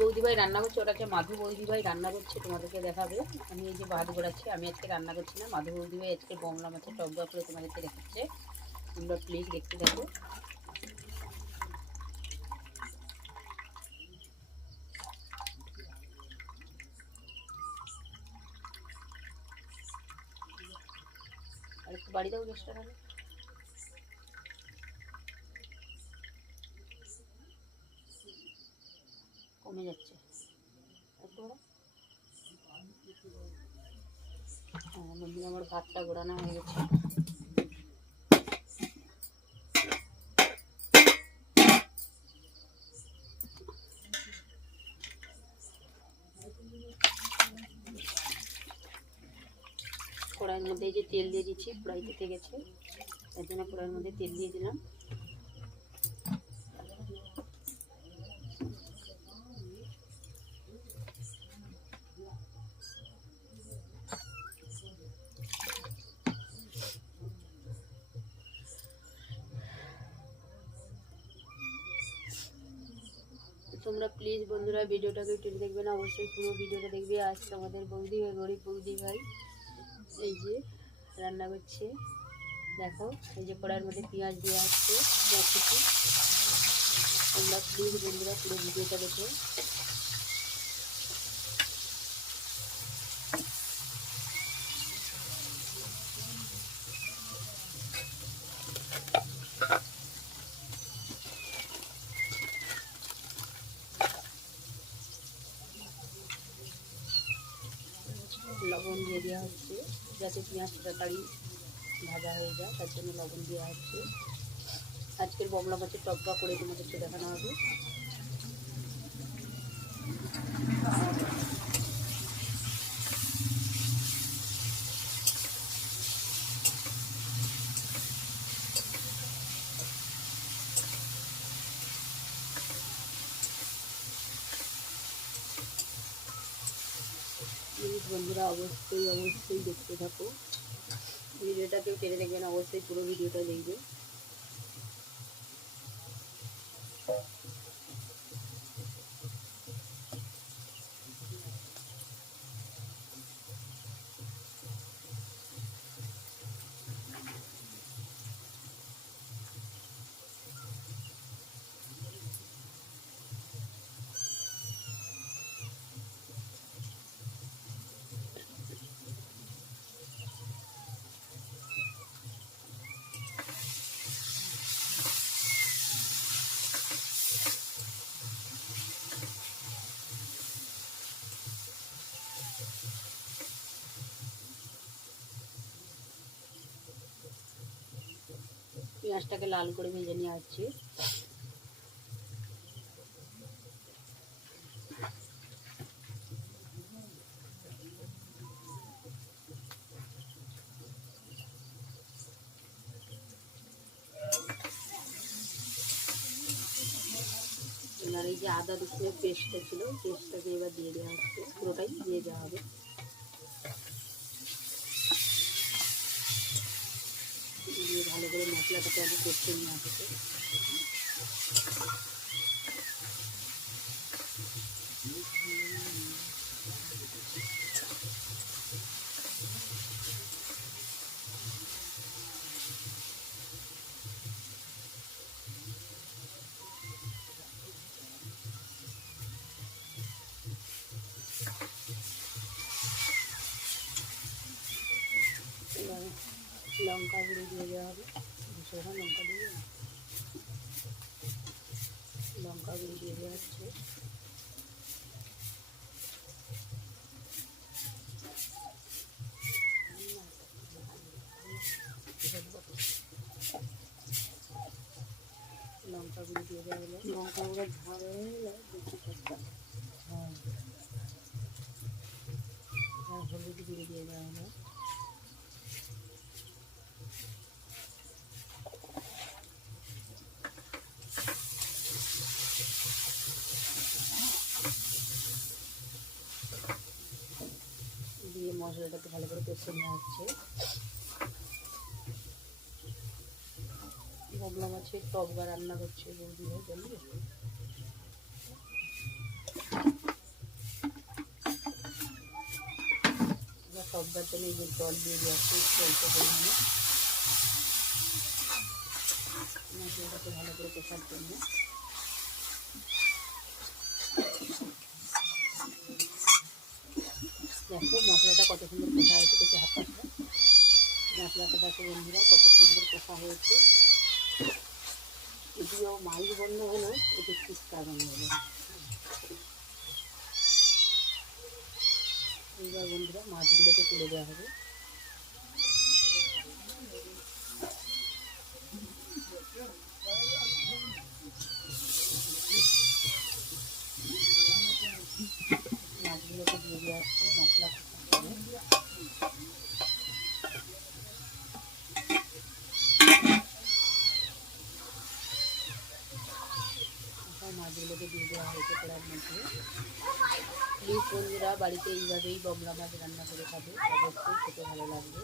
বৌদিভাই রান্না করছে ওটা হচ্ছে মাধু বৌদিভাই রান্না করছে, তোমাদেরকে দেখাবে। আমি এই যে ভাত গোড়াচ্ছি আমি আজকে রান্না করছি না। মাধু বৌদিভাই আজকে বমলা মাছের টকবা করে তোমাদেরকে দেখাচ্ছে। তোমরা প্লিজ দেখতে থাকো। আর একটু বাড়ি দাও গ্যাসটা তাহলে কমে যাচ্ছে একটু বাড়াও। হ্যাঁ বন্ধুরা আমার ভাতটা গোড়ানো হয়ে গেছে। কড়াইয়ের মধ্যে যে তেল দিয়ে দিচ্ছি কড়াই থেকে গেছে। তার জন্য কড়াইয়ের মধ্যে তেল দিয়ে দিলাম তোমরা প্লিজ বন্ধুরা ভিডিওটাকে একটু দেখবে না অবশ্যই পুরো ভিডিওটা দেখবে। আজকে আমাদের বৌদি ভাই, গরিব বৌদি ভাই, এই যে রান্না করছে। দেখো, এই যে কড়ার মধ্যে পেঁয়াজ দিয়ে আসছে কুচি তোমরা প্লিজ বন্ধুরা পুরো ভিডিওটা দেখো। লবণ দিয়ে দেওয়া হচ্ছে যাতে পেঁয়াজটা তাড়াতাড়ি ভাজা হয়ে যায় তার জন্য লবণ দেওয়া হচ্ছে আজকের বগলা মাছের টকবা করে তোমাদেরকে দেখানো হবে প্লিজ বন্ধুরা অবশ্যই দেখতে থাকো। ভিডিওটা কেউ কেটে দেখবেন অবশ্যই পুরো ভিডিওটা দেখবে। পেঁয়াজটাকে লাল করে ভেজে নেওয়া হচ্ছে এবার এই যে আদা রসুনের পেস্টটা ছিল পেস্টটাকে এবার দিয়ে দেওয়া হচ্ছে পুরোটাই দিয়ে দেওয়া হবে ভালো করে মশলাটাকে আগে কষতে নিয়ে এবার লঙ্কা গুঁড়ো দিয়ে দেওয়া হবে। গ্রাম লঙ্কা দিয়ে। লঙ্কা গুঁড়ো দিয়ে দেওয়া মশলাটাকে ভালো করে কষে নেওয়া হচ্ছে ভাবলাম আছে টবগা রান্না করছে বৌদি জন্য। জল দিয়ে যাচ্ছে অল্প ভালো করে কষার জন্য। সুন্দর কষা হয়েছে কিছু হাত পাশে মশলাটা দেখো বন্ধুরা, কত সুন্দর কষা হয়েছে। যদিও মাছ বন্ধ হলো এটি চিৎকা বন্ধ হলো। বন্ধুরা মাছগুলোকে তুলে দেওয়া হবে মাছগুলোকে দিয়ে দেওয়া হচ্ছে মশলা কষাতে হবে। সব মাছগুলোকে দিয়ে দেওয়া হয়েছে কড়ার মধ্যে প্লিজ বন্ধুরা বাড়িতে এইভাবেই বমলা মাছ রান্না করে খাবে। অবশ্যই খেতে ভালো লাগবে।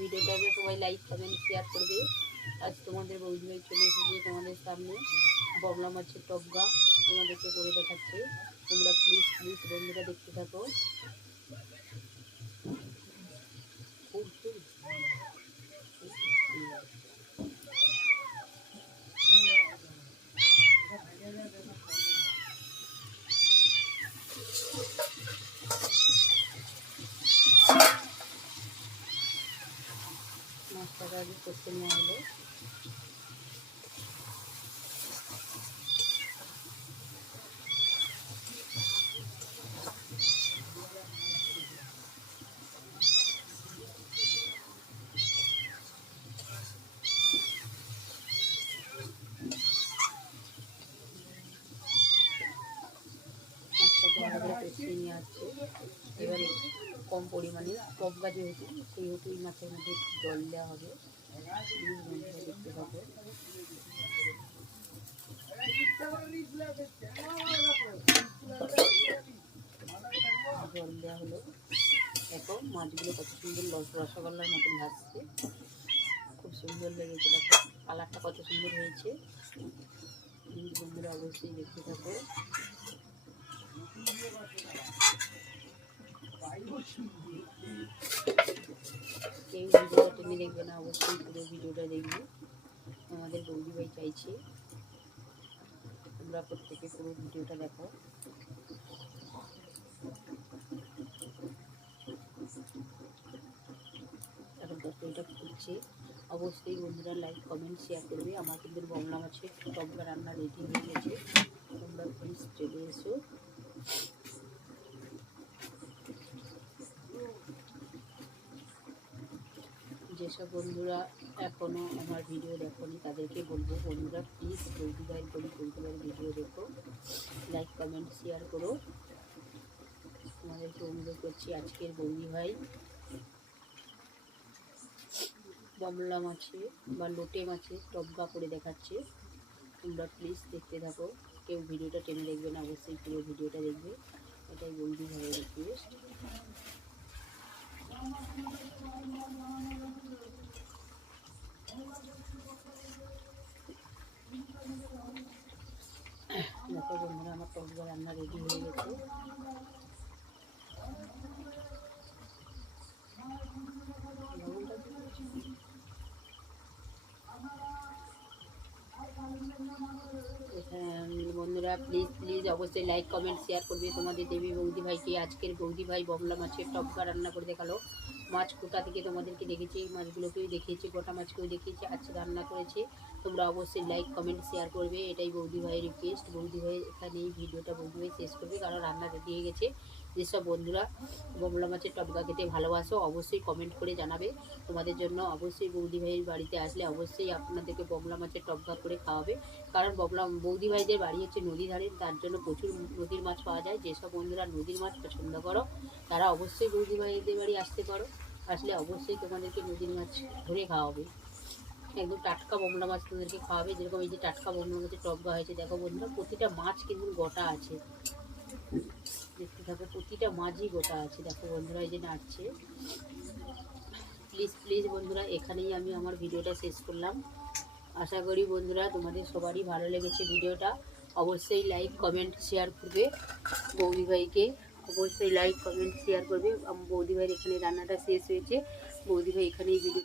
ভিডিওটাকে সবাই লাইক কমেন্ট শেয়ার করবে। আজ তোমাদের বৌদি ভাই চলে এসেছে তোমাদের সামনে। ববলা মাছের টপগা তোমাদেরকে করে দেখাচ্ছে। তোমরা প্লিজ প্লিজ বন্ধুরা দেখতে থাকো। করতে নেওয়া হলো নিয়ে আসছে। এবারে কম পরিমাণে টপগা যেহেতু সেহেতু এই মাছের মধ্যে জল দেওয়া হবে। জল দেওয়া হলো দেখো, মাছগুলো কত সুন্দর রসগোল্লার মতন ভাসছে খুব সুন্দর লেগেছে, দেখো। কালারটা কত সুন্দর হয়েছে। বন্ধুরা, অবশ্যই দেখতে থাকো। টেনে দেখবে না, অবশ্যই পুরো ভিডিওটা দেখবে। আমাদের বৌদি ভাই চাইছে তোমরা প্রত্যেকে পুরো ভিডিওটা দেখো। এখন তরকারিটা ফুটছে অবশ্যই বন্ধুরা লাইক কমেন্ট শেয়ার করবে। আমার কিন্তু বংলা মাছের টবকা রান্না রেডি হয়ে গেছে। তোমরা প্লিজ চলে এসো। যেসব বন্ধুরা এখনও আমার ভিডিও দেখোনি তাদেরকে বলব, বন্ধুরা প্লিজ বৌদি ভাই বলি বৌদি ভাইয়ের ভিডিও দেখো। লাইক কমেন্ট শেয়ার করো। তোমাদেরকে অনুরোধ করছি, আজকের বৌদি ভাই বমলা মাছে বা লোটে মাছে টবগা করে দেখাচ্ছে। তোমরা প্লিজ দেখতে থাকো। কেউ ভিডিওটা টেনে দেখবে না, অবশ্যই পুরো ভিডিওটা দেখবে। এটাই বৌদি ভাইয়ের রিকোয়েস্ট আমার টকদা রান্না রেডি হয়ে গেছে লবণটা দিয়ে এখানে বন্ধুরা প্লিজ প্লিজ অবশ্যই লাইক কমেন্ট শেয়ার করবে তোমাদের দেবী বৌদি ভাইকে আজকের বৌদি ভাই বমলা মাছের টপকা রান্না করে দেখাল। মাছ কোটা থেকে তোমাদেরকে দেখেছি? মাছগুলোকেও দেখিয়েছি, গোটা মাছকেও দেখিয়েছি, আজকে রান্না করেছে। তোমরা অবশ্যই লাইক কমেন্ট শেয়ার করবে। এটাই বৌদি ভাইয়ের রিকোয়েস্ট বৌদি ভাই এখানে এই ভিডিওটা বৌদি ভাই শেষ করবে, কারণ রান্না হয়ে গেছে। যেসব বন্ধুরা বমলা মাছের টপকা খেতে ভালোবাসো, অবশ্যই কমেন্ট করে জানাবে। তোমাদের জন্য অবশ্যই বৌদি ভাইয়ের বাড়িতে আসলে অবশ্যই আপনাদেরকে বমলা মাছের টপকা করে খাওয়াবে। কারণ বমলা বৌদি ভাইদের বাড়ি হচ্ছে নদী ধারে, তার জন্য প্রচুর নদীর মাছ পাওয়া যায়। যেসব বন্ধুরা নদীর মাছ পছন্দ করো, তারা অবশ্যই বৌদি ভাইদের বাড়ি আসতে পারো। আসলে অবশ্যই তোমাদেরকে নদীর মাছ ধরে খাওয়াবে। একদম টাটকা বমলা মাছ তোমাদেরকে খাওয়াবে। যেরকম এই যে টাটকা বমলা মাছের টপকা হয়েছে, দেখো বন্ধুরা, প্রতিটা মাছ কিন্তু গোটা আছে। দেখতে থাকো, প্রতিটা মাছই গোটা আছে। দেখো বন্ধুরা, এই যে নাড়ছে। প্লিজ প্লিজ বন্ধুরা, এখানেই আমি আমার ভিডিওটা শেষ করলাম। আশা করি বন্ধুরা, তোমাদের সবারই ভালো লেগেছে ভিডিওটা। অবশ্যই লাইক কমেন্ট শেয়ার করবে বৌদি ভাইকে। অবশ্যই লাইক কমেন্ট শেয়ার করবে। বৌদি ভাইয়ের এখানে রান্নাটা শেষ হয়েছে। বৌদি ভাই এখানেই ভিডিও